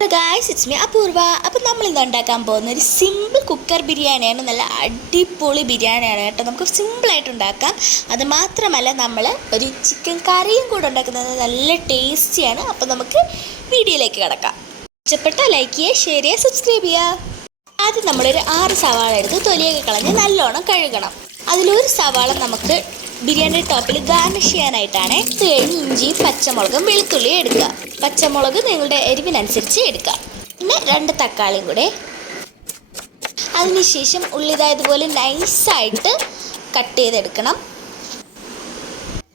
Hello guys, it's me അപൂർവ. അപ്പോൾ നമ്മൾ ഇന്ന് ഉണ്ടാക്കാൻ പോകുന്ന ഒരു സിമ്പിൾ കുക്കർ ബിരിയാണിയാണ്. നല്ല അടിപൊളി ബിരിയാണിയാണ് കേട്ടോ. നമുക്ക് സിമ്പിളായിട്ട് ഉണ്ടാക്കാം. അത് മാത്രമല്ല, നമ്മൾ ഒരു ചിക്കൻ കറിയും കൂടെ ഉണ്ടാക്കുന്നത് നല്ല ടേസ്റ്റിയാണ്. അപ്പോൾ നമുക്ക് വീഡിയോയിലേക്ക് കിടക്കാം. ഇഷ്ടപ്പെട്ടാൽ ലൈക്ക് ചെയ്യുക, ഷെയർ ചെയ്യുക, സബ്സ്ക്രൈബ് ചെയ്യുക. ആദ്യം നമ്മളൊരു 6 സവാള എടുത്ത് തൊലിയൊക്കെ കളഞ്ഞ് നല്ലോണം കഴുകണം. അതിലൊരു സവാള നമുക്ക് ബിരിയാണി ടോപ്പിൽ ഗാർണിഷ് ചെയ്യാനായിട്ടാണ്. ഇത് കഴിഞ്ഞ് ഇഞ്ചിയും പച്ചമുളകും വെളുത്തുള്ളിയും എടുക്കുക. പച്ചമുളക് നിങ്ങളുടെ എരിവിനനുസരിച്ച് എടുക്കുക. പിന്നെ 2 തക്കാളിയും കൂടെ. അതിനുശേഷം ഉള്ളിതായതുപോലെ നൈസായിട്ട് കട്ട് ചെയ്തെടുക്കണം.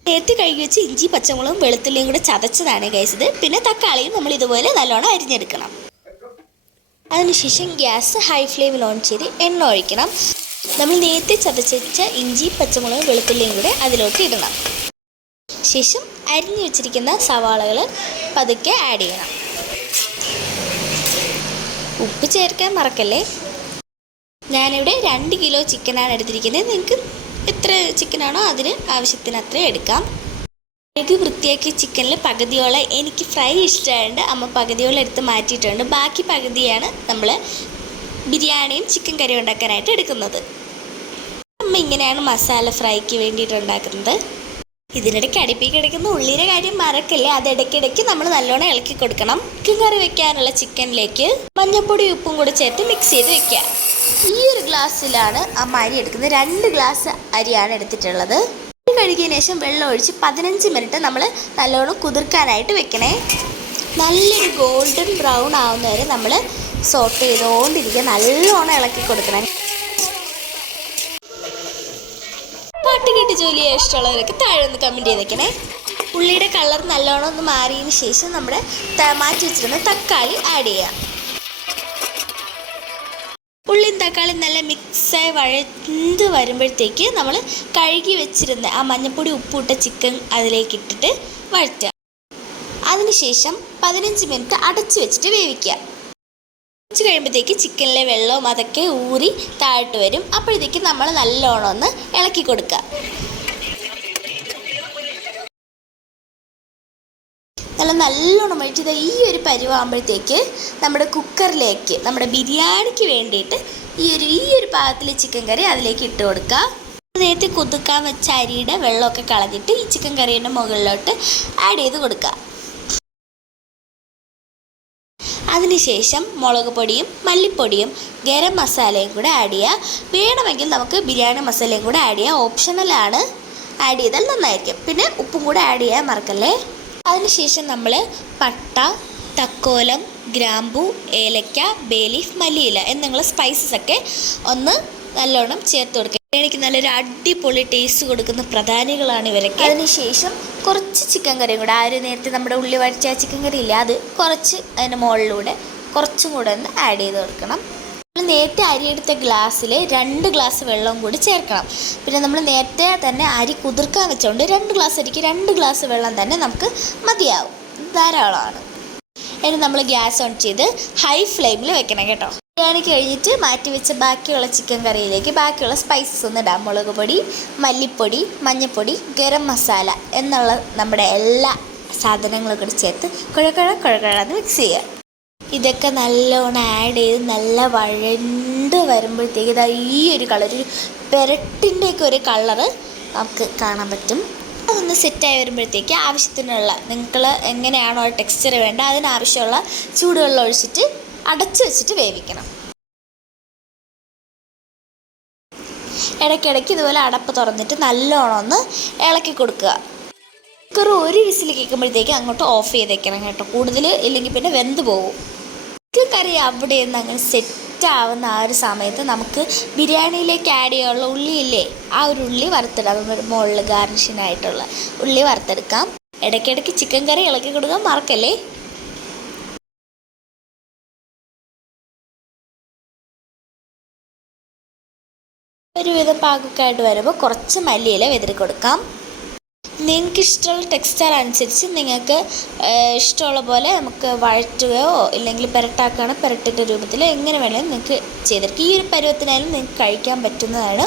നേരത്തെ കഴുകി വെച്ച് ഇഞ്ചി പച്ചമുളകും വെളുത്തുള്ളിയും കൂടെ ചതച്ചതാണ് ഗൈസ് ഇത്. പിന്നെ തക്കാളിയും നമ്മൾ ഇതുപോലെ നല്ലോണം അരിഞ്ഞെടുക്കണം. അതിനുശേഷം ഗ്യാസ് ഹൈ ഫ്ലെയിമിൽ ഓൺ ചെയ്ത് എണ്ണ ഒഴിക്കണം. നമ്മൾ നേരത്തെ ചതച്ച ഇഞ്ചി പച്ചമുളകും വെളുത്തുള്ളിയും കൂടെ അതിലോട്ട് ഇടണം. ശേഷം അരിഞ്ഞു വെച്ചിരിക്കുന്ന സവാളകൾ പതുക്കെ ആഡ് ചെയ്യണം. ഉപ്പ് ചേർക്കാൻ മറക്കല്ലേ. ഞാനിവിടെ 2 കിലോ ചിക്കനാണ് എടുത്തിരിക്കുന്നത്. നിങ്ങൾക്ക് എത്ര ചിക്കനാണോ അതിന് ആവശ്യത്തിന് അത്ര എടുക്കാം. എനിക്ക് വൃത്തിയാക്കി ചിക്കനിൽ പകുതിയോളം എനിക്ക് ഫ്രൈ ഇഷ്ടമായതുകൊണ്ട് അമ്മ പകുതിയോളം എടുത്ത് മാറ്റിയിട്ടുണ്ട്. ബാക്കി പകുതിയാണ് നമ്മൾ ബിരിയാണിയും ചിക്കൻ കറിയും ഉണ്ടാക്കാനായിട്ട് എടുക്കുന്നത്. അമ്മ ഇങ്ങനെയാണ് മസാല ഫ്രൈക്ക് വേണ്ടിയിട്ട് ഉണ്ടാക്കുന്നത്. ഇതിനിടയ്ക്ക് അടുപ്പിൽ കിടക്കുന്ന ഉള്ളിയുടെ കാര്യം മറക്കല്ലേ. അത് ഇടയ്ക്കിടയ്ക്ക് നമ്മൾ നല്ലോണം ഇളക്കി കൊടുക്കണം. ചിക്കൻ കറി വെക്കാനുള്ള ചിക്കനിലേക്ക് മഞ്ഞൾപ്പൊടി ഉപ്പും കൂടി ചേർത്ത് മിക്സ് ചെയ്ത് വെക്കുക. ഈ ഒരു ഗ്ലാസ്സിലാണ് അമ്മ അരി എടുക്കുന്നത്. 2 ഗ്ലാസ് അരിയാണ് എടുത്തിട്ടുള്ളത്. കഴുകിയതിന് ശേഷം വെള്ളം ഒഴിച്ച് 15 മിനിറ്റ് നമ്മൾ നല്ലോണം കുതിർക്കാനായിട്ട് വെക്കണേ. നല്ലൊരു ഗോൾഡൻ ബ്രൗൺ ആവുന്നവരെ നമ്മൾ സോട്ട് ചെയ്തുകൊണ്ടിരിക്കുക. നല്ലോണം ഇളക്കി കൊടുക്കണം. പാട്ട് കേട്ട് ജോലി ചെയ്യാൻ ഇഷ്ടമുള്ളവരൊക്കെ താഴെ ഒന്ന് കമൻറ്റ് ചെയ്തേക്കണേ. ഉള്ളിയുടെ കളർ നല്ലോണം ഒന്ന് മാറിയതിന് ശേഷം നമ്മുടെ മാറ്റി വെച്ചിരുന്ന തക്കാളി ആഡ് ചെയ്യാം. ഉള്ളിയും തക്കാളി നല്ല മിക്സായി വഴണ്ട് വരുമ്പോഴത്തേക്ക് നമ്മൾ കഴുകി വെച്ചിരുന്ന ആ മഞ്ഞൾപ്പൊടി ഉപ്പിട്ട ചിക്കൻ അതിലേക്ക് ഇട്ടിട്ട് വഴറ്റുക. അതിനുശേഷം 15 മിനിറ്റ് അടച്ചു വെച്ചിട്ട് വേവിക്കുക. കുറച്ച് കഴിയുമ്പോഴത്തേക്ക് ചിക്കനിലെ വെള്ളവും അതൊക്കെ ഊറി താഴ്ത്ത് വരും. അപ്പോഴത്തേക്ക് നമ്മൾ നല്ലോണം ഒന്ന് ഇളക്കി കൊടുക്കുക. നല്ലോണം വഴിച്ചത് ഈ ഒരു പരുവാകുമ്പോഴത്തേക്ക് നമ്മുടെ കുക്കറിലേക്ക് നമ്മുടെ ബിരിയാണിക്ക് വേണ്ടിയിട്ട് ഈ ഒരു പാകത്തിൽ ചിക്കൻ കറി അതിലേക്ക് ഇട്ട് കൊടുക്കുക. നേരത്തെ കുതിർക്കാൻ വെച്ച അരിയുടെ വെള്ളമൊക്കെ കളഞ്ഞിട്ട് ഈ ചിക്കൻ കറീൻ്റെ മുകളിലോട്ട് ആഡ് ചെയ്ത് കൊടുക്കുക. അതിനുശേഷം മുളക് പൊടിയും മല്ലിപ്പൊടിയും ഗരം മസാലയും കൂടെ ആഡ് ചെയ്യുക. വേണമെങ്കിൽ നമുക്ക് ബിരിയാണി മസാലയും കൂടെ ആഡ് ചെയ്യാം. ഓപ്ഷണലാണ്. ആഡ് ചെയ്താൽ നന്നായിരിക്കും. പിന്നെ ഉപ്പും കൂടെ ആഡ് ചെയ്യാൻ മറക്കല്ലേ. അതിനുശേഷം നമ്മൾ പട്ട, തക്കോലം, ഗ്രാമ്പൂ, ഏലക്ക, ബേലീഫ്, മല്ലിയില എന്നുള്ള സ്പൈസസ് ഒക്കെ ഒന്ന് നല്ലോണം ചേർത്ത് കൊടുക്കുക. എനിക്ക് നല്ലൊരു അടിപൊളി ടേസ്റ്റ് കൊടുക്കുന്ന പ്രധാനികളാണ് ഇവരൊക്കെ. അതിനുശേഷം കുറച്ച് ചിക്കൻ കറിയും കൂടെ നേരത്തെ നമ്മുടെ ഉള്ളി വഴറ്റിയ ചിക്കൻ കറി ഇല്ല, അത് കുറച്ച് അതിൻ്റെ മുകളിലൂടെ കുറച്ചും കൂടെ ഒന്ന് ആഡ് ചെയ്ത് കൊടുക്കണം. നമ്മൾ നേരത്തെ അരിയെടുത്ത ഗ്ലാസ്സിൽ 2 ഗ്ലാസ് വെള്ളവും കൂടി ചേർക്കണം. പിന്നെ നമ്മൾ നേരത്തെ തന്നെ അരി കുതിർക്കാൻ വെച്ചുകൊണ്ട് 2 ഗ്ലാസ് അരിക്ക് 2 ഗ്ലാസ് വെള്ളം തന്നെ നമുക്ക് മതിയാവും. ധാരാളമാണ്. ഇനി നമ്മൾ ഗ്യാസ് ഓൺ ചെയ്ത് ഹൈ ഫ്ലെയിമിൽ വെക്കണം കേട്ടോ. ബിരിയാണി കഴിഞ്ഞിട്ട് മാറ്റി വെച്ച ബാക്കിയുള്ള ചിക്കൻ കറിയിലേക്ക് ബാക്കിയുള്ള സ്പൈസസ് ഒന്ന് ഇടാം. മുളക് പൊടി, മല്ലിപ്പൊടി, മഞ്ഞൾപ്പൊടി, ഗരം മസാല എന്നുള്ള നമ്മുടെ എല്ലാ സാധനങ്ങളും കൂടി ചേർത്ത് കുഴക്കഴന്ന് മിക്സ് ചെയ്യുക. ഇതൊക്കെ നല്ലോണം ആഡ് ചെയ്ത് നല്ല വഴണ്ട് വരുമ്പോഴത്തേക്ക് ഇതാ ഈ ഒരു കളർ, ഒരു പെരട്ടിൻ്റെയൊക്കെ ഒരു കളറ് നമുക്ക് കാണാൻ പറ്റും. അതൊന്ന് സെറ്റായി വരുമ്പോഴത്തേക്ക് ആവശ്യത്തിനുള്ള നിങ്ങൾ എങ്ങനെയാണോ ടെക്സ്ചർ വേണ്ട അതിനാവശ്യമുള്ള ചൂടുവെള്ളം ഒഴിച്ചിട്ട് അടച്ചു വെച്ചിട്ട് വേവിക്കണം. ഇടയ്ക്കിടയ്ക്ക് ഇതുപോലെ അടപ്പ് തുറന്നിട്ട് നല്ലോണം ഒന്ന് ഇളക്കി കൊടുക്കുക. കുക്കർ ഒരു വിസിൽ കേൾക്കുമ്പോഴത്തേക്ക് അങ്ങോട്ട് ഓഫ് ചെയ്തേക്കണം കേട്ടോ. കൂടുതൽ ഇല്ലെങ്കിൽ പിന്നെ വെന്ത് പോകും. ചിക്കൻ കറി അവിടെ നിന്ന് അങ്ങനെ സെറ്റാവുന്ന ആ ഒരു സമയത്ത് നമുക്ക് ബിരിയാണിയിലേക്ക് ആഡ് ചെയ്യാനുള്ള ഉള്ളിയില്ലേ, ആ ഒരു ഉള്ളി വറുത്തിടാം. മുകളിൽ ഗാർണിഷിനായിട്ടുള്ള ഉള്ളി വറുത്തെടുക്കാം. ഇടയ്ക്കിടയ്ക്ക് ചിക്കൻ കറി ഇളക്കി കൊടുക്കാൻ മറക്കല്ലേ. ഒരുവിധം പാകമൊക്കെയായിട്ട് വരുമ്പോൾ കുറച്ച് മല്ലിയില വിതറി കൊടുക്കാം. നിങ്ങൾക്ക് ഇഷ്ടമുള്ള ടെക്സ്ചർ അനുസരിച്ച് നിങ്ങൾക്ക് ഇഷ്ടമുള്ള പോലെ നമുക്ക് വഴറ്റുകയോ ഇല്ലെങ്കിൽ പെരട്ടാക്കുകയാണോ പെരട്ടിൻ്റെ രൂപത്തിൽ എങ്ങനെ വേണമെങ്കിലും നിങ്ങൾക്ക് ചെയ്തെടുക്കാം. ഈ ഒരു പരുവത്തിനായാലും നിങ്ങൾക്ക് കഴിക്കാൻ പറ്റുന്നതാണ്.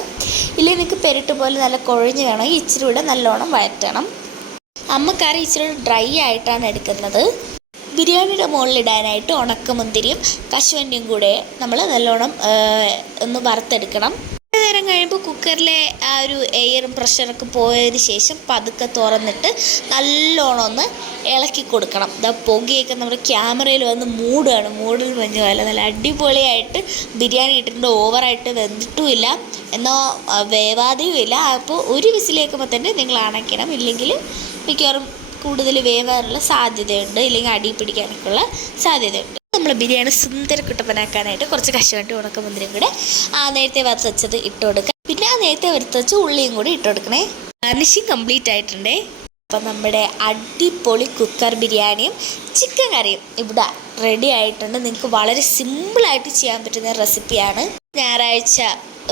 ഇല്ലെങ്കിൽ നിങ്ങൾക്ക് പെരട്ട് പോലെ നല്ല കുഴഞ്ഞ് വേണമെങ്കിൽ ഇച്ചിരി കൂടെ നല്ലോണം വഴറ്റണം. അമ്മ കറി ഇച്ചിരി ഡ്രൈ ആയിട്ടാണ് എടുക്കുന്നത്. ബിരിയാണിയുടെ മുകളിലിടാനായിട്ട് ഉണക്കമുന്തിരിയും കശുവണ്ടിയും കൂടെ നമ്മൾ നല്ലോണം ഒന്ന് വറുത്തെടുക്കണം. നേരം കഴിയുമ്പോൾ കുക്കറിലെ ആ ഒരു എയറും പ്രഷറൊക്കെ പോയതിന് ശേഷം പതുക്കെ തുറന്നിട്ട് നല്ലോണം ഒന്ന് ഇളക്കി കൊടുക്കണം. ഇതാ പുകയൊക്കെ നമ്മുടെ ക്യാമറയിൽ വന്ന് മൂടൽ മഞ്ഞ പോലെ നല്ല അടിപൊളിയായിട്ട് ബിരിയാണി ഇട്ടിട്ടുണ്ട്. ഓവറായിട്ട് വെന്തിട്ടുമില്ല എന്നാൽ വേവാതെയും ഇല്ല. അപ്പോൾ ഒരു വിസിലേക്കുമ്പോൾ തന്നെ നിങ്ങൾ അണയ്ക്കണം, ഇല്ലെങ്കിൽ മിക്കവാറും കൂടുതൽ വേവാനുള്ള സാധ്യതയുണ്ട്, ഇല്ലെങ്കിൽ അടി പിടിക്കാനൊക്കെയുള്ള സാധ്യതയുണ്ട്. നമ്മൾ ബിരിയാണി സുന്ദര കുട്ടപ്പനാക്കാനായിട്ട് കുറച്ച് കശുവണ്ടി ഉണക്കമുന്തിരിയും കൂടെ നേരത്തെ വറുത്ത് വെച്ചത് ഇട്ട് കൊടുക്കുക. പിന്നെ നേരത്തെ വറുത്ത് വെച്ച ഉള്ളിയും കൂടി ഇട്ട് കൊടുക്കണേ. ഗാർണിഷിങ് കംപ്ലീറ്റ് ആയിട്ടുണ്ടേ. അപ്പം നമ്മുടെ അടിപൊളി കുക്കർ ബിരിയാണിയും ചിക്കൻ കറിയും ഇവിടെ റെഡി ആയിട്ടുണ്ട്. നിങ്ങൾക്ക് വളരെ സിമ്പിളായിട്ട് ചെയ്യാൻ പറ്റുന്ന റെസിപ്പിയാണ്. ഞായറാഴ്ച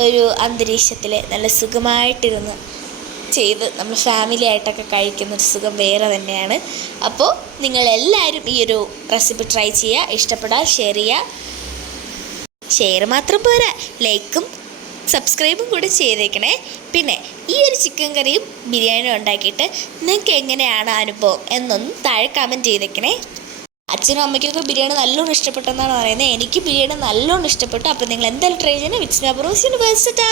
ഒരു അന്തരീക്ഷത്തിൽ നല്ല സുഖമായിട്ടിരുന്ന് ചെയ്ത് നമ്മൾ ഫാമിലി ആയിട്ടൊക്കെ കഴിക്കുന്നൊരു സുഖം വേറെ തന്നെയാണ്. അപ്പോൾ നിങ്ങളെല്ലാവരും ഈ ഒരു റെസിപ്പി ട്രൈ ചെയ്യുക. ഇഷ്ടപ്പെടാൻ ഷെയർ ചെയ്യുക. ഷെയർ മാത്രം പോരാ, ലൈക്കും സബ്സ്ക്രൈബും കൂടി ചെയ്തേക്കണേ. പിന്നെ ഈ ഒരു ചിക്കൻ കറിയും ബിരിയാണിയും ഉണ്ടാക്കിയിട്ട് നിങ്ങൾക്ക് എങ്ങനെയാണ് അനുഭവം എന്നൊന്നും താഴെ കമൻറ്റ് ചെയ്തേക്കണേ. അച്ഛനും അമ്മയ്ക്കൊക്കെ ബിരിയാണി നല്ലോണം ഇഷ്ടപ്പെട്ടെന്നാണ് പറയുന്നത്. എനിക്ക് ബിരിയാണി നല്ലോണം ഇഷ്ടപ്പെട്ടു. അപ്പോൾ നിങ്ങൾ എന്തായാലും ട്രൈ ചെയ്യണം. Wits my bro's university.